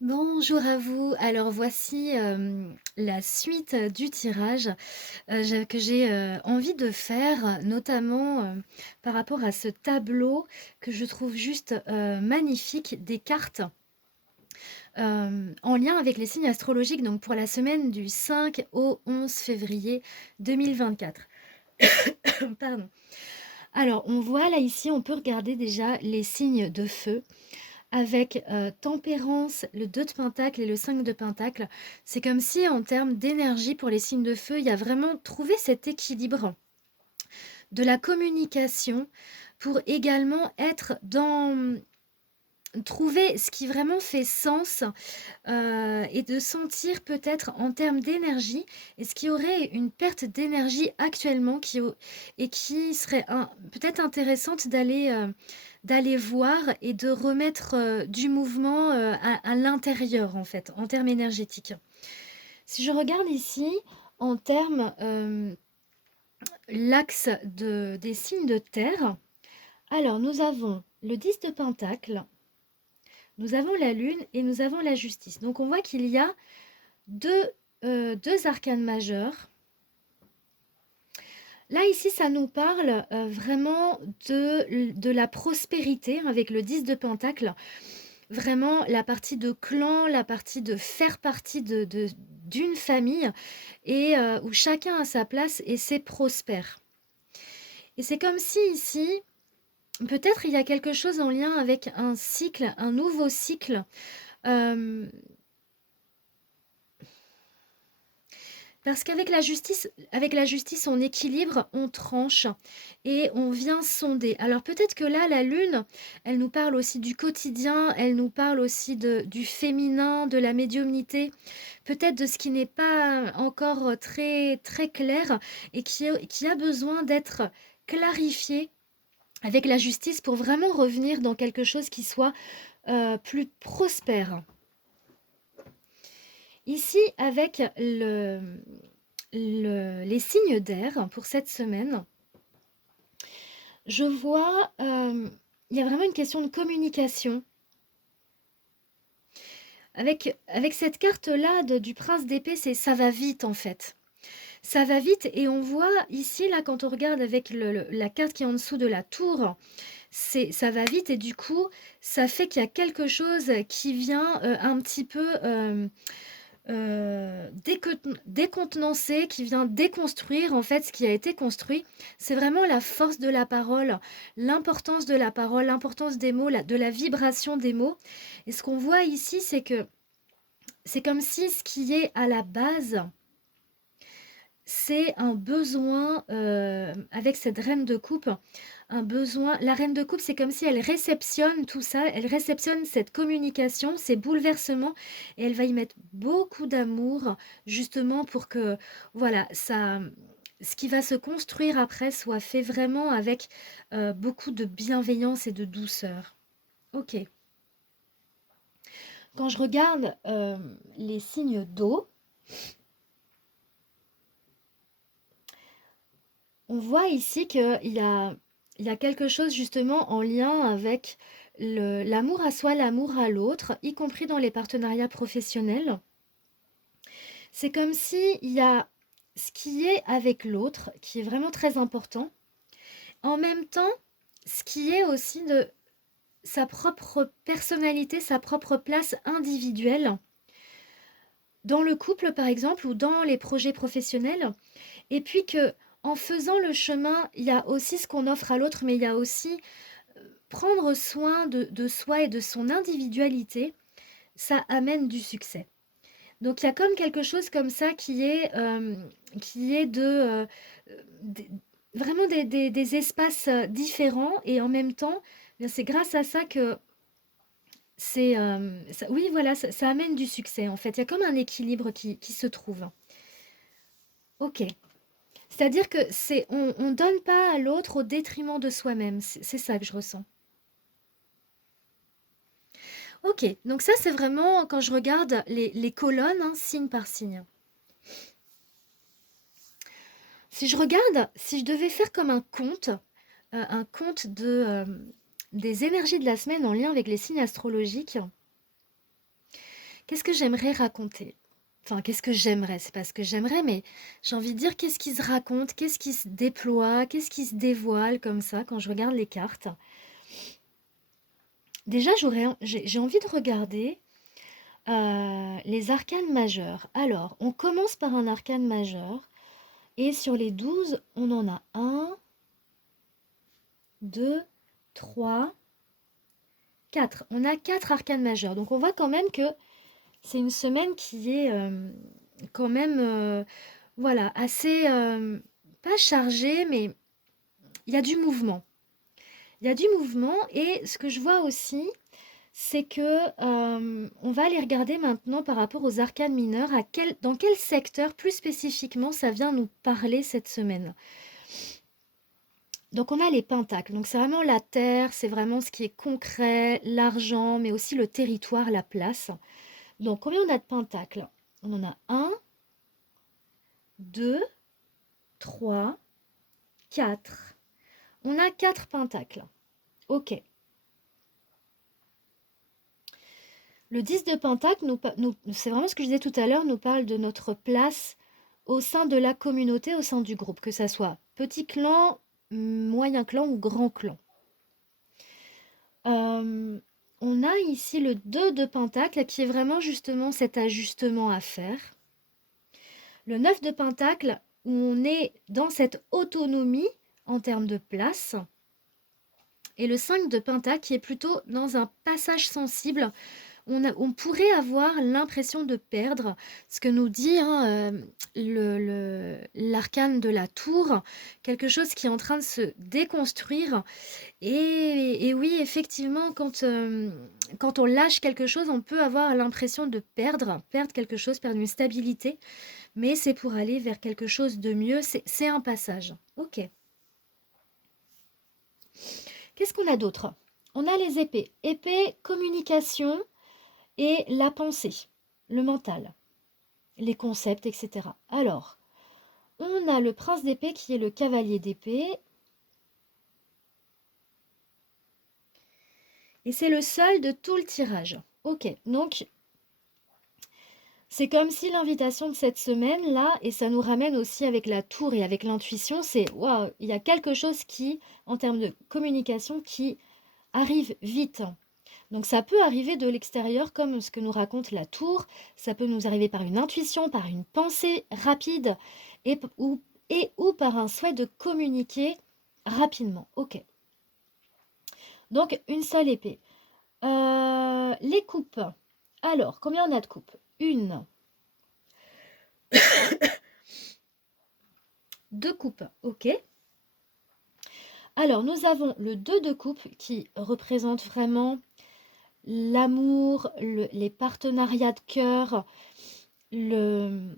Bonjour à vous. Alors voici la suite du tirage que j'ai envie de faire, notamment par rapport à ce tableau que je trouve juste magnifique des cartes en lien avec les signes astrologiques, donc pour la semaine du 5 au 11 février 2024. Pardon. Alors, on voit là ici, on peut regarder déjà les signes de feu avec tempérance, le 2 de pentacle et le 5 de pentacle. C'est comme si en termes d'énergie pour les signes de feu, il y a vraiment trouvé cet équilibre de la communication pour également être dans trouver ce qui vraiment fait sens et de sentir peut-être en termes d'énergie, est-ce qu'il y aurait une perte d'énergie actuellement et qui serait peut-être intéressante d'aller voir et de remettre du mouvement à l'intérieur en fait, en termes énergétiques. Si je regarde ici, en termes l'axe des signes de terre, alors nous avons le 10 de Pentacle, nous avons la Lune et nous avons la Justice. Donc on voit qu'il y a deux, deux arcanes majeures. Là, ici, ça nous parle vraiment de la prospérité avec le 10 de Pentacle. Vraiment, la partie de clan, la partie de faire partie d'une famille et où chacun a sa place et c'est prospère. Et c'est comme si ici, peut-être il y a quelque chose en lien avec un cycle, un nouveau cycle. euh, Parce qu'avec avec la justice, on équilibre, on tranche et on vient sonder. Alors peut-être que là, la lune, elle nous parle aussi du quotidien, elle nous parle aussi du féminin, de la médiumnité, peut-être de ce qui n'est pas encore très, très clair et qui a besoin d'être clarifié avec la justice pour vraiment revenir dans quelque chose qui soit plus prospère. Ici, avec les signes d'air pour cette semaine, je vois, il y a vraiment une question de communication. Avec cette carte-là du prince d'épée, ça va vite en fait. Ça va vite et on voit ici, là, quand on regarde avec la carte qui est en dessous de la tour, ça va vite et du coup, ça fait qu'il y a quelque chose qui vient un petit peu décontenancé, qui vient déconstruire en fait ce qui a été construit. C'est vraiment la force de la parole, l'importance des mots, de la vibration des mots. Et ce qu'on voit ici, c'est que c'est comme si ce qui est à la base, c'est un besoin avec cette reine de coupe, un besoin. La reine de coupe, c'est comme si elle réceptionne tout ça, elle réceptionne cette communication, ces bouleversements, et elle va y mettre beaucoup d'amour, justement pour que, voilà, ça, ce qui va se construire après soit fait vraiment avec beaucoup de bienveillance et de douceur. Ok. Quand je regarde les signes d'eau, on voit ici il y a quelque chose justement en lien avec l'amour à soi, l'amour à l'autre, y compris dans les partenariats professionnels. C'est comme si il y a ce qui est avec l'autre, qui est vraiment très important. En même temps, ce qui est aussi de sa propre personnalité, sa propre place individuelle dans le couple par exemple ou dans les projets professionnels. Et puis que en faisant le chemin, il y a aussi ce qu'on offre à l'autre, mais il y a aussi prendre soin de soi et de son individualité, ça amène du succès. Donc il y a comme quelque chose comme ça qui est des- vraiment des espaces différents et en même temps, bien, c'est grâce à ça que oui, voilà, ça amène du succès en fait. Il y a comme un équilibre qui se trouve. Ok. C'est-à-dire que on donne pas à l'autre au détriment de soi-même. C'est ça que je ressens. Ok, donc ça c'est vraiment quand je regarde les colonnes, hein, signe par signe. Si je regarde, si je devais faire comme un compte des énergies de la semaine en lien avec les signes astrologiques, Qu'est-ce que j'aimerais raconter? Enfin, qu'est-ce que j'aimerais? C'est pas ce que j'aimerais, mais j'ai envie de dire qu'est-ce qui se raconte, qu'est-ce qui se déploie, qu'est-ce qui se dévoile comme ça quand je regarde les cartes. Déjà, j'ai envie de regarder les arcanes majeurs. Alors, on commence par un arcane majeur. Et sur les 12, on en a un, 2, 3, 4. On a 4 arcanes majeurs. Donc on voit quand même que c'est une semaine qui est quand même voilà, assez pas chargée, mais il y a du mouvement. Il y a du mouvement et ce que je vois aussi, c'est que on va aller regarder maintenant par rapport aux arcanes mineurs, dans quel secteur plus spécifiquement ça vient nous parler cette semaine. Donc on a les pentacles, donc c'est vraiment la terre, c'est vraiment ce qui est concret, l'argent, mais aussi le territoire, la place. Donc combien on a de pentacles? On en a un, 2, 3, 4. On a 4 pentacles. Ok. Le 10 de pentacle, c'est vraiment ce que je disais tout à l'heure, nous parle de notre place au sein de la communauté, au sein du groupe, que ça soit petit clan, moyen clan ou grand clan. On a ici le 2 de pentacle qui est vraiment justement cet ajustement à faire. Le 9 de pentacle où on est dans cette autonomie en termes de place. Et le 5 de pentacle qui est plutôt dans un passage sensible. On pourrait avoir l'impression de perdre ce que nous dit l'arcane de la tour, quelque chose qui est en train de se déconstruire. Et oui, effectivement, quand on lâche quelque chose, on peut avoir l'impression de perdre quelque chose, perdre une stabilité, mais c'est pour aller vers quelque chose de mieux, c'est un passage. Ok. Qu'est-ce qu'on a d'autre? On a les épées. Épée, communication et la pensée, le mental, les concepts, etc. Alors, on a le prince d'épée qui est le cavalier d'épée. Et c'est le seul de tout le tirage. Ok, donc c'est comme si l'invitation de cette semaine-là, et ça nous ramène aussi avec la tour et avec l'intuition, c'est waouh, il y a quelque chose qui, en termes de communication, qui arrive vite. Donc ça peut arriver de l'extérieur comme ce que nous raconte la tour, ça peut nous arriver par une intuition, par une pensée rapide ou par un souhait de communiquer rapidement. Ok. Donc une seule épée. Les coupes. Alors, combien on a de coupes? Une. Deux coupes, ok. Alors, nous avons le 2 de coupe qui représente vraiment l'amour, les partenariats de cœur. Il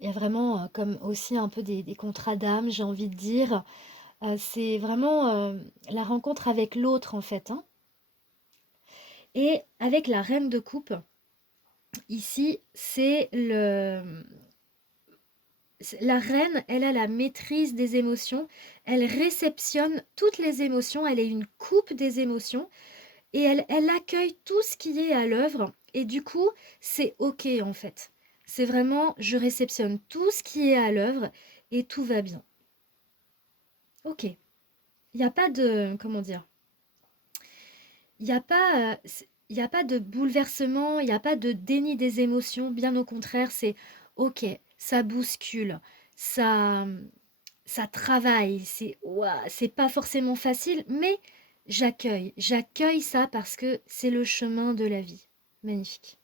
y a vraiment comme aussi un peu des contrats d'âme, j'ai envie de dire. C'est vraiment la rencontre avec l'autre, en fait. Hein. Et avec la reine de coupe, ici, la reine, elle a la maîtrise des émotions, elle réceptionne toutes les émotions, elle est une coupe des émotions et elle accueille tout ce qui est à l'œuvre et du coup, c'est OK en fait. C'est vraiment, je réceptionne tout ce qui est à l'œuvre et tout va bien. OK. Il n'y a pas de, comment dire, il n'y a pas, il y a pas de bouleversement, il n'y a pas de déni des émotions, bien au contraire, c'est OK, ça bouscule, ça, ça travaille, c'est pas forcément facile, mais j'accueille ça parce que c'est le chemin de la vie. Magnifique.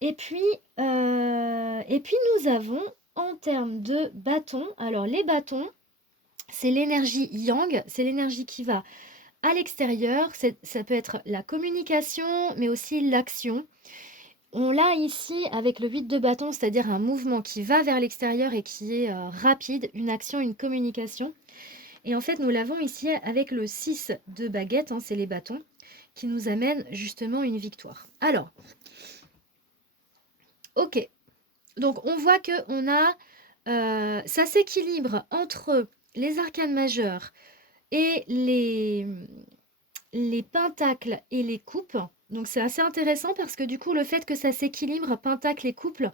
Et puis nous avons en termes de bâtons, alors les bâtons, c'est l'énergie yang, c'est l'énergie qui va à l'extérieur, ça peut être la communication, mais aussi l'action. On l'a ici avec le 8 de bâton, c'est-à-dire un mouvement qui va vers l'extérieur et qui est rapide, une action, une communication. Et en fait, nous l'avons ici avec le 6 de baguette, hein, c'est les bâtons, qui nous amène justement une victoire. Alors, ok. Donc, on voit que ça s'équilibre entre les arcanes majeures et les pentacles et les coupes. Donc c'est assez intéressant parce que du coup, le fait que ça s'équilibre, pentacle et couple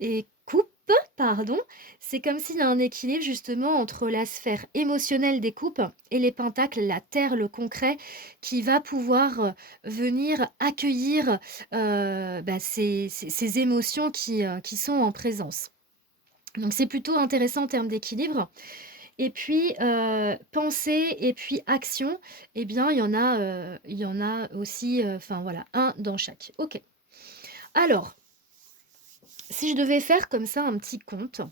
et coupe, pardon, c'est comme s'il y a un équilibre justement entre la sphère émotionnelle des coupes et les pentacles, la terre, le concret, qui va pouvoir venir accueillir ces émotions qui sont en présence. Donc c'est plutôt intéressant en termes d'équilibre. Et puis, pensée et puis action, eh bien, il y en a aussi, enfin voilà, un dans chaque. OK. Alors, si je devais faire comme ça un petit compte,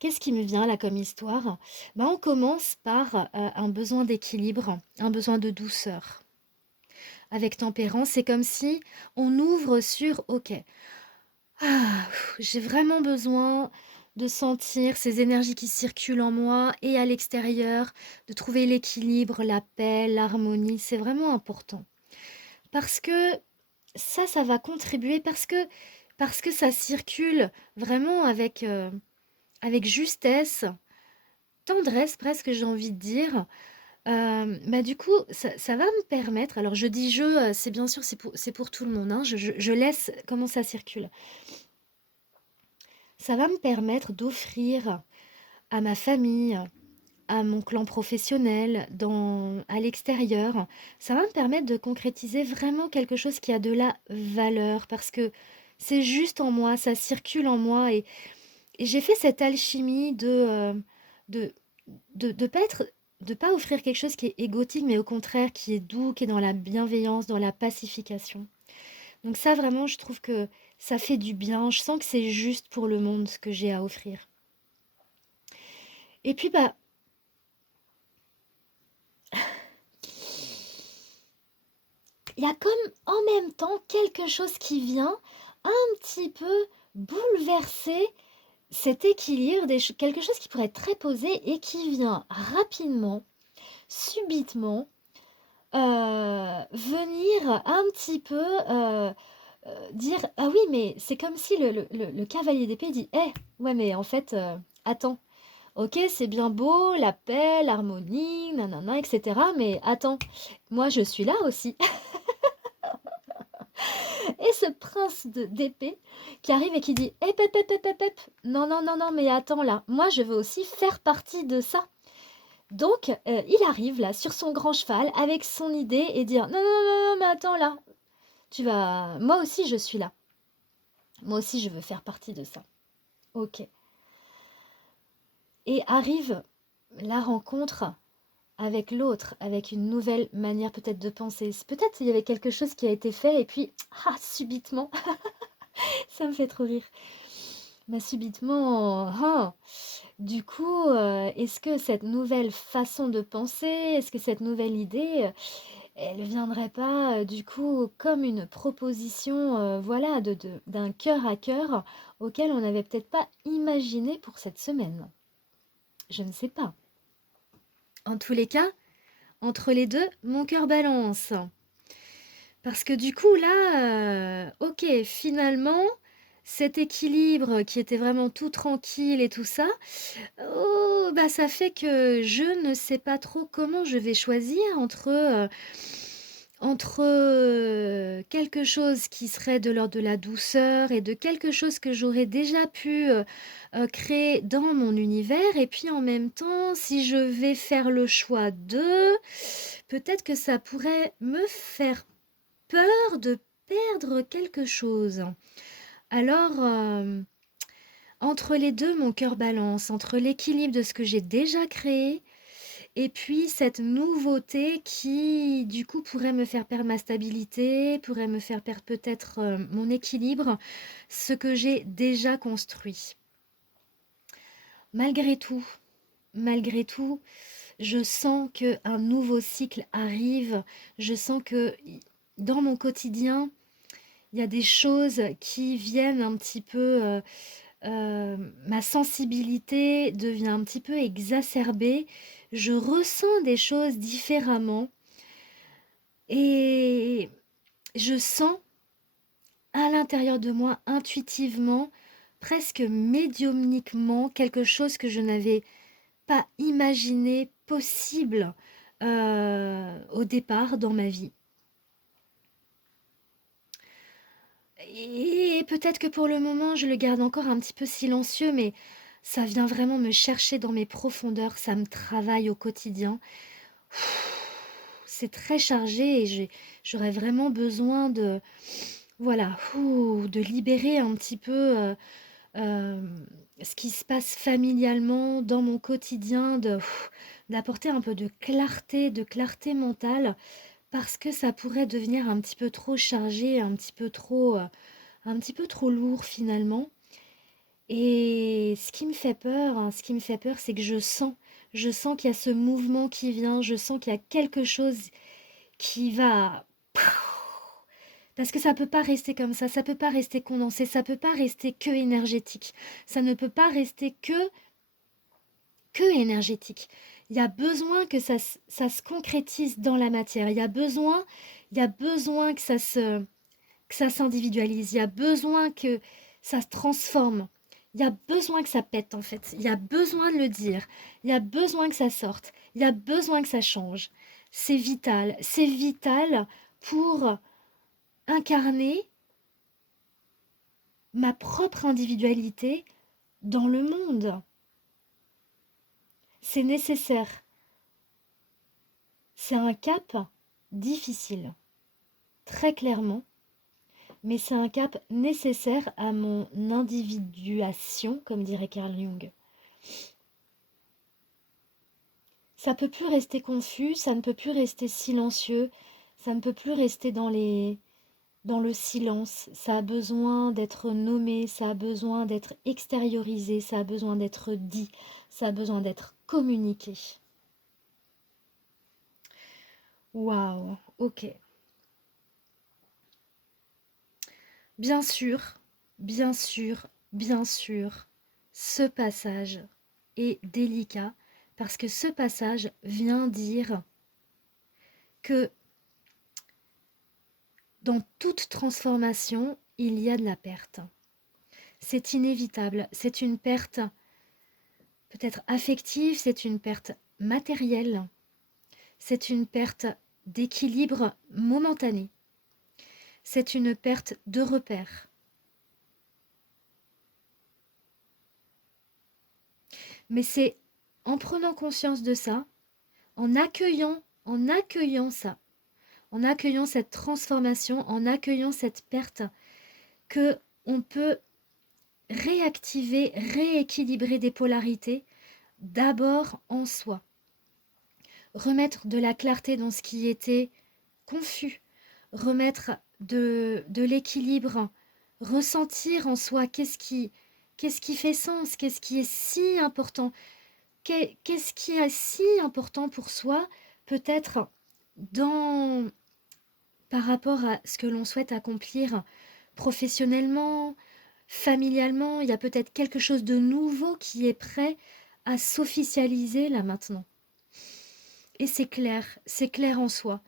qu'est-ce qui me vient là comme histoire? Ben, on commence par, un besoin d'équilibre, un besoin de douceur. Avec tempérance, c'est comme si on ouvre sur: «OK, j'ai vraiment besoin de sentir ces énergies qui circulent en moi et à l'extérieur, de trouver l'équilibre, la paix, l'harmonie, c'est vraiment important. Parce que ça va contribuer, parce que ça circule vraiment avec justesse, tendresse presque, j'ai envie de dire. Bah du coup, ça va me permettre, alors je dis je, c'est bien sûr, c'est pour tout le monde, hein, je laisse comment ça circule. Ça va me permettre d'offrir à ma famille, à mon clan professionnel, à l'extérieur. Ça va me permettre de concrétiser vraiment quelque chose qui a de la valeur parce que c'est juste en moi, ça circule en moi et j'ai fait cette alchimie de, de pas offrir quelque chose qui est égotique, mais au contraire qui est doux, qui est dans la bienveillance, dans la pacification. Donc ça vraiment, je trouve que ça fait du bien. Je sens que c'est juste pour le monde ce que j'ai à offrir. Et puis bah il y a comme en même temps quelque chose qui vient un petit peu bouleverser cet équilibre, quelque chose qui pourrait être très posé et qui vient rapidement, subitement, venir un petit peu dire ah oui mais c'est comme si le cavalier d'épée dit eh ouais mais en fait attends. Ok, c'est bien beau, la paix, l'harmonie, nanana, etc. Mais attends, moi je suis là aussi. Et ce prince d'épée qui arrive et qui dit hep, hep, hep, hep, hep, hep. Non, non, non, non, mais attends là, moi je veux aussi faire partie de ça. Donc il arrive là sur son grand cheval avec son idée et dire non, non, non, non, mais attends là, moi aussi je suis là. Moi aussi je veux faire partie de ça. Ok. Et arrive la rencontre avec l'autre, avec une nouvelle manière peut-être de penser. Peut-être il y avait quelque chose qui a été fait et puis, subitement, ça me fait trop rire. Mais subitement, du coup, est-ce que cette nouvelle façon de penser, est-ce que cette nouvelle idée, elle viendrait pas, du coup, comme une proposition, voilà, d'un cœur à cœur auquel on n'avait peut-être pas imaginé pour cette semaine? Je ne sais pas. En tous les cas, entre les deux, mon cœur balance. Parce que du coup, là, ok, finalement, cet équilibre qui était vraiment tout tranquille et tout ça, oh, bah ça fait que je ne sais pas trop comment je vais choisir entre quelque chose qui serait de l'ordre de la douceur et de quelque chose que j'aurais déjà pu créer dans mon univers. Et puis en même temps, si je vais faire le choix de, peut-être que ça pourrait me faire peur de perdre quelque chose. Alors, entre les deux, mon cœur balance, entre l'équilibre de ce que j'ai déjà créé et puis cette nouveauté qui, du coup, pourrait me faire perdre ma stabilité, pourrait me faire perdre peut-être mon équilibre, ce que j'ai déjà construit. Malgré tout, je sens qu'un nouveau cycle arrive, je sens que dans mon quotidien, il y a des choses qui viennent un petit peu, ma sensibilité devient un petit peu exacerbée. Je ressens des choses différemment et je sens à l'intérieur de moi, intuitivement, presque médiumniquement, quelque chose que je n'avais pas imaginé possible, au départ dans ma vie. Et peut-être que pour le moment, je le garde encore un petit peu silencieux, mais ça vient vraiment me chercher dans mes profondeurs, ça me travaille au quotidien. C'est très chargé et j'aurais vraiment besoin de, voilà, de libérer un petit peu ce qui se passe familialement dans mon quotidien, d'apporter un peu de clarté mentale, parce que ça pourrait devenir un petit peu trop chargé, un petit peu trop lourd finalement. Et ce qui me fait peur, hein, ce qui me fait peur, c'est que je sens qu'il y a ce mouvement qui vient, je sens qu'il y a quelque chose qui va. Parce que ça peut pas rester comme ça peut pas rester condensé, ça peut pas rester que énergétique, ça ne peut pas rester que énergétique. Il y a besoin que ça se concrétise dans la matière. Il y a besoin que ça s'individualise. Il y a besoin que ça se transforme. Il y a besoin que ça pète en fait. Il y a besoin de le dire. Il y a besoin que ça sorte. Il y a besoin que ça change. C'est vital. C'est vital pour incarner ma propre individualité dans le monde. C'est nécessaire. C'est un cap difficile, très clairement, mais c'est un cap nécessaire à mon individuation, comme dirait Carl Jung. Ça peut plus rester confus, ça ne peut plus rester silencieux, ça ne peut plus rester dans le silence. Ça a besoin d'être nommé, ça a besoin d'être extériorisé, ça a besoin d'être dit, ça a besoin d'être communiqué. Waouh, ok. Bien sûr, bien sûr, bien sûr, ce passage est délicat parce que ce passage vient dire que dans toute transformation, il y a de la perte. C'est inévitable, c'est une perte peut-être affective, c'est une perte matérielle, c'est une perte d'équilibre momentané, c'est une perte de repères. Mais c'est en prenant conscience de ça, en accueillant ça, en accueillant cette transformation, en accueillant cette perte, que on peut réactiver, rééquilibrer des polarités d'abord en soi. Remettre de la clarté dans ce qui était confus, remettre de l'équilibre, ressentir en soi qu'est-ce qui fait sens, qu'est-ce qui est si important, qu'est-ce qui est si important pour soi, peut-être dans par rapport à ce que l'on souhaite accomplir professionnellement, familialement, il y a peut-être quelque chose de nouveau qui est prêt à s'officialiser là maintenant. Et c'est clair en soi.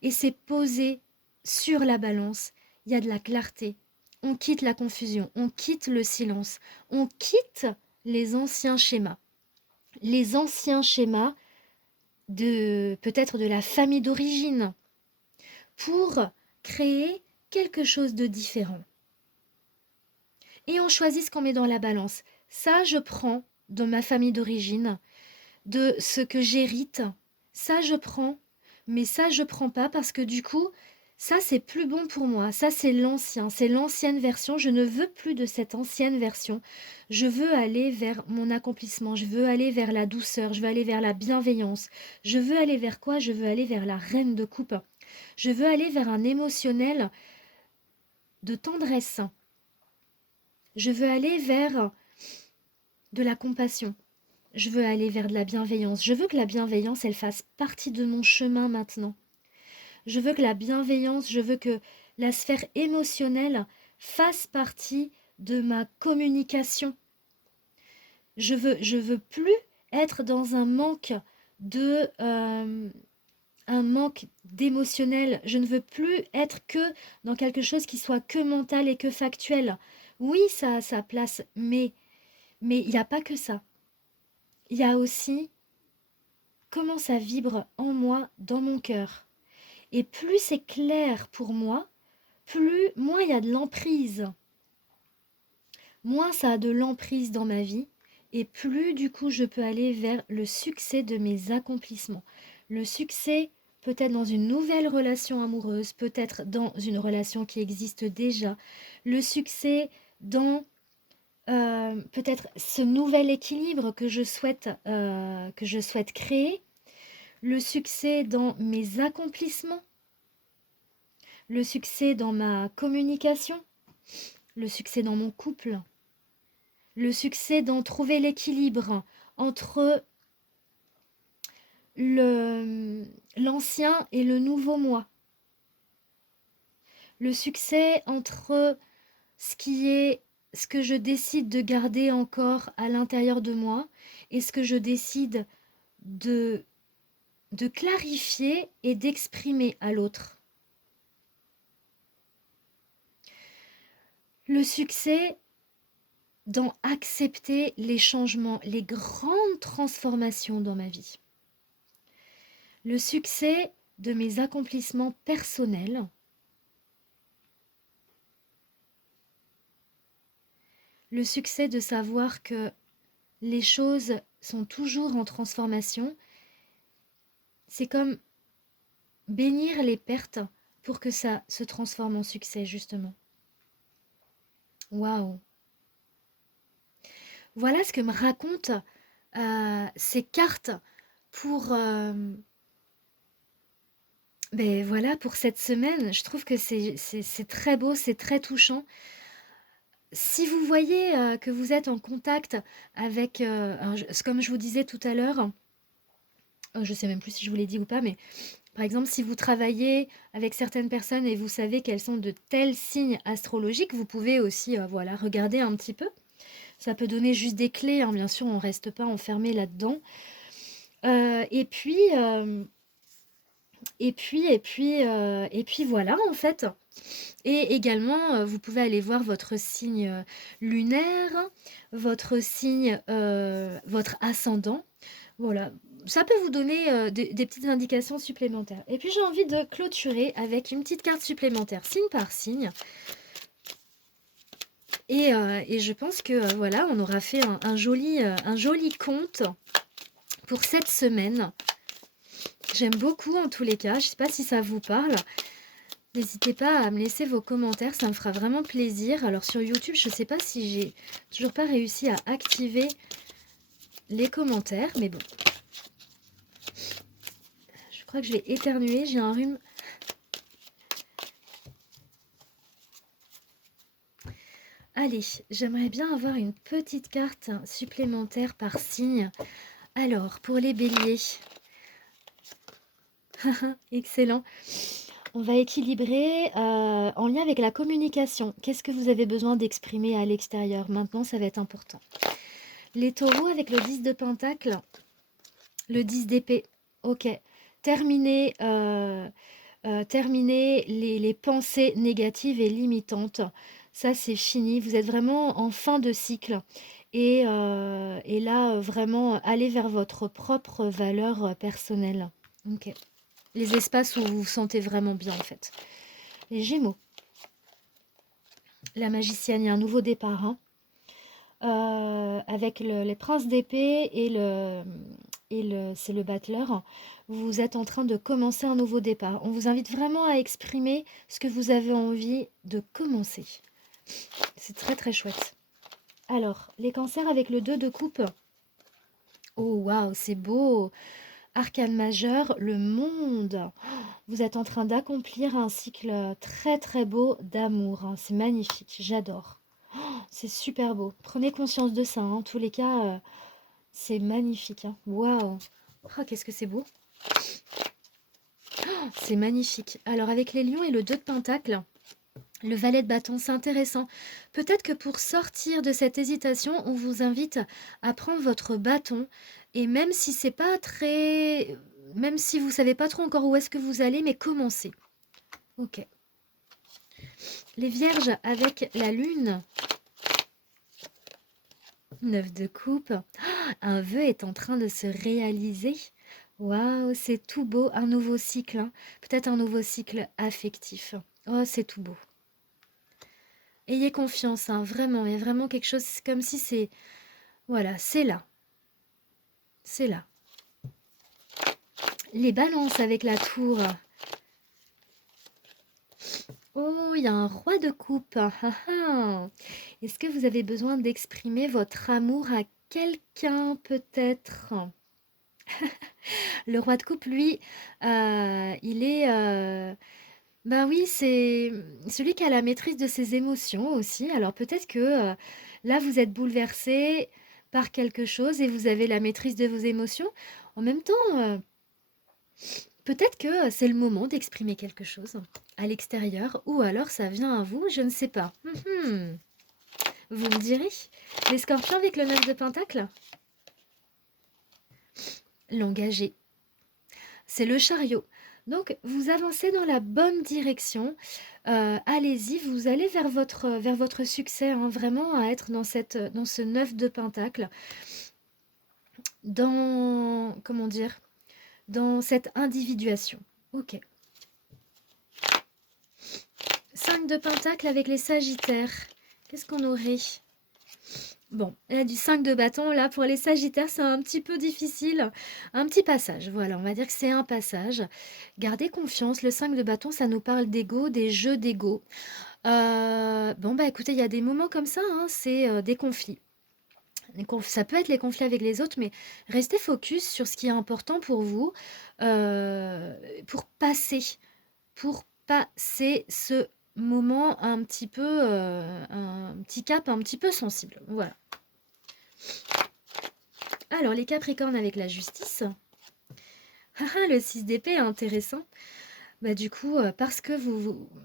Et c'est posé sur la balance. Il y a de la clarté. On quitte la confusion, on quitte le silence, on quitte les anciens schémas. Les anciens schémas de peut-être de la famille d'origine pour créer quelque chose de différent. Et on choisit ce qu'on met dans la balance. Ça, je prends de ma famille d'origine, de ce que j'hérite. Ça, je prends, mais ça, je prends pas parce que du coup, ça, c'est plus bon pour moi. Ça, c'est l'ancien, c'est l'ancienne version. Je ne veux plus de cette ancienne version. Je veux aller vers mon accomplissement. Je veux aller vers la douceur. Je veux aller vers la bienveillance. Je veux aller vers quoi? Je veux aller vers la reine de coupe. Je veux aller vers un émotionnel de tendresse. Je veux aller vers de la compassion. Je veux aller vers de la bienveillance. Je veux que la bienveillance, elle fasse partie de mon chemin maintenant. Je veux que la bienveillance, je veux que la sphère émotionnelle fasse partie de ma communication. Je veux plus être dans un manque d'émotionnel. Je ne veux plus être que dans quelque chose qui soit que mental et que factuel. Oui, ça a sa place, mais il n'y a pas que ça. Il y a aussi comment ça vibre en moi, dans mon cœur. Et plus c'est clair pour moi, moins il y a de l'emprise, moins ça a de l'emprise dans ma vie, et plus du coup je peux aller vers le succès de mes accomplissements. Le succès peut-être dans une nouvelle relation amoureuse, peut-être dans une relation qui existe déjà, le succès dans peut-être ce nouvel équilibre que je souhaite créer, le succès dans mes accomplissements, le succès dans ma communication, le succès dans mon couple, le succès dans trouver l'équilibre entre l'ancien et le nouveau moi, le succès entre ce que je décide de garder encore à l'intérieur de moi et ce que je décide de, de clarifier et d'exprimer à l'autre. Le succès dans accepter les changements, les grandes transformations dans ma vie. Le succès de mes accomplissements personnels. Le succès de savoir que les choses sont toujours en transformation. C'est comme bénir les pertes pour que ça se transforme en succès, justement. Waouh! Voilà ce que me racontent ces cartes pour, voilà, pour cette semaine. Je trouve que c'est très beau, c'est très touchant. Si vous voyez que vous êtes en contact avec, comme je vous disais tout à l'heure, je sais même plus si je vous l'ai dit ou pas, mais par exemple, si vous travaillez avec certaines personnes et vous savez qu'elles sont de tels signes astrologiques, vous pouvez aussi voilà, regarder un petit peu. Ça peut donner juste des clés, hein, bien sûr, on ne reste pas enfermé là-dedans. Et puis, voilà, en fait. Et également, vous pouvez aller voir votre signe lunaire, votre signe, votre ascendant. Voilà, ça peut vous donner des petites indications supplémentaires. Et puis j'ai envie de clôturer avec une petite carte supplémentaire, signe par signe. Et je pense que voilà, on aura fait un joli conte pour cette semaine. J'aime beaucoup en tous les cas. Je ne sais pas si ça vous parle. N'hésitez pas à me laisser vos commentaires, ça me fera vraiment plaisir. Alors sur YouTube, je ne sais pas si j'ai toujours pas réussi à activer les commentaires, mais bon. Je crois que je vais éternuer, j'ai un rhume. Allez, j'aimerais bien avoir une petite carte supplémentaire par signe. Alors, pour les béliers. Excellent. On va équilibrer en lien avec la communication. Qu'est-ce que vous avez besoin d'exprimer à l'extérieur? Maintenant, ça va être important. Les taureaux avec le 10 de pentacle, le 10 d'épée. Ok. Terminez, terminez les pensées négatives et limitantes. Ça, c'est fini. Vous êtes vraiment en fin de cycle. Et là, vraiment, allez vers votre propre valeur personnelle. Ok. Les espaces où vous vous sentez vraiment bien, en fait. Les Gémeaux. La magicienne, il y a un nouveau départ. Hein. Avec les princes d'épée c'est le battleur. Vous êtes en train de commencer un nouveau départ. On vous invite vraiment à exprimer ce que vous avez envie de commencer. C'est très très chouette. Alors, les cancers avec le 2 de coupe. Oh waouh, c'est beau. Arcane majeur, le monde. Vous êtes en train d'accomplir un cycle très très beau d'amour. Hein. C'est magnifique, j'adore. C'est super beau. Prenez conscience de ça. Hein. En tous les cas, c'est magnifique. Hein. Waouh. Oh, qu'est-ce que c'est beau. Oh, c'est magnifique. Alors avec les lions et le 2 de pentacle, le valet de bâton, c'est intéressant. Peut-être que pour sortir de cette hésitation, on vous invite à prendre votre bâton. Et même si c'est pas très... Même si vous savez pas trop encore où est-ce que vous allez, mais commencez. Ok. Les vierges avec la lune. 9 de coupe. Un vœu est en train de se réaliser. Waouh, c'est tout beau. Un nouveau cycle. Hein. Peut-être un nouveau cycle affectif. Oh, c'est tout beau. Ayez confiance, hein, vraiment. Il y a vraiment quelque chose comme si c'est... Voilà, c'est là. C'est là. Les balances avec la tour. Oh, il y a un roi de coupe. Ah, ah, ah. Est-ce que vous avez besoin d'exprimer votre amour à quelqu'un peut-être? Le roi de coupe, lui, il est... ben oui, c'est celui qui a la maîtrise de ses émotions aussi. Alors peut-être que là, vous êtes bouleversé par quelque chose et vous avez la maîtrise de vos émotions. En même temps, peut-être que c'est le moment d'exprimer quelque chose à l'extérieur ou alors ça vient à vous, je ne sais pas. Vous me direz. Les scorpions avec le 9 de pentacle, l'engagé. C'est le chariot. Donc, vous avancez dans la bonne direction. Allez-y, vous allez vers votre succès, hein, vraiment à être dans ce 9 de pentacle, dans, comment dire, dans cette individuation. Ok. 5 de pentacle avec les sagittaires. Qu'est-ce qu'on aurait? Bon, il y a du 5 de bâton. Là, pour les sagittaires, c'est un petit peu difficile. Un petit passage, voilà, on va dire que c'est un passage. Gardez confiance. Le 5 de bâton, ça nous parle d'ego, des jeux d'ego. Bon, bah écoutez, il y a des moments comme ça, hein, c'est des conflits. Ça peut être les conflits avec les autres, mais restez focus sur ce qui est important pour vous, euh, pour passer, pour passer ce moment un petit peu, un petit cap un petit peu sensible. Voilà. Alors, les Capricornes avec la justice. Le 6 d'épée est intéressant. Bah, du coup, parce que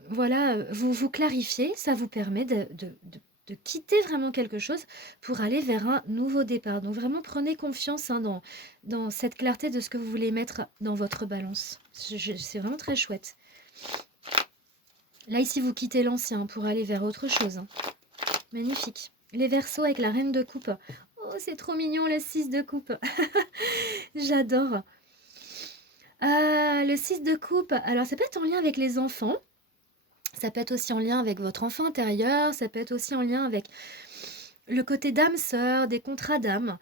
voilà, vous clarifiez, ça vous permet de quitter vraiment quelque chose pour aller vers un nouveau départ. Donc vraiment, prenez confiance, hein, dans cette clarté de ce que vous voulez mettre dans votre balance. C'est vraiment très chouette. Là, ici, vous quittez l'ancien pour aller vers autre chose, hein. Magnifique. Les Verseaux avec la reine de coupe. Oh, c'est trop mignon, le 6 de coupe. J'adore. Le 6 de coupe, alors ça peut être en lien avec les enfants, ça peut être aussi en lien avec votre enfant intérieur, ça peut être aussi en lien avec le côté d'âme-sœur, des contrats d'âme.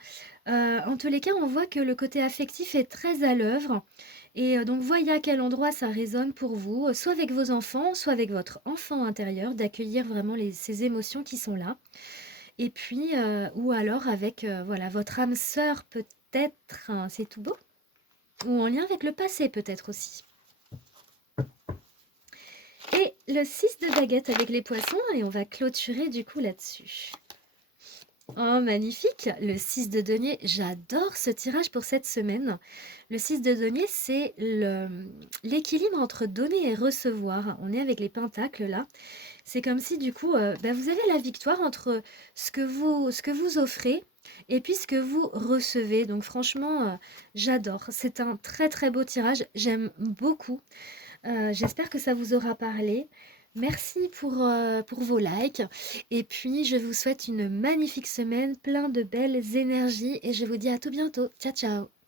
En tous les cas, on voit que le côté affectif est très à l'œuvre. Et donc, voyez à quel endroit ça résonne pour vous, soit avec vos enfants, soit avec votre enfant intérieur, d'accueillir vraiment ces émotions qui sont là. Et puis, ou alors avec voilà, votre âme sœur peut-être, hein, c'est tout beau. Ou en lien avec le passé peut-être aussi. Et le 6 de baguette avec les poissons, et on va clôturer du coup là-dessus. Oh, magnifique! Le 6 de denier, j'adore ce tirage pour cette semaine. Le 6 de denier, c'est l'équilibre entre donner et recevoir. On est avec les pentacles là. C'est comme si du coup, vous avez la victoire entre ce que vous offrez et puis ce que vous recevez. Donc franchement, j'adore. C'est un très très beau tirage. J'aime beaucoup. J'espère que ça vous aura parlé. Merci pour vos likes. Et puis, je vous souhaite une magnifique semaine, plein de belles énergies. Et je vous dis à tout bientôt. Ciao, ciao.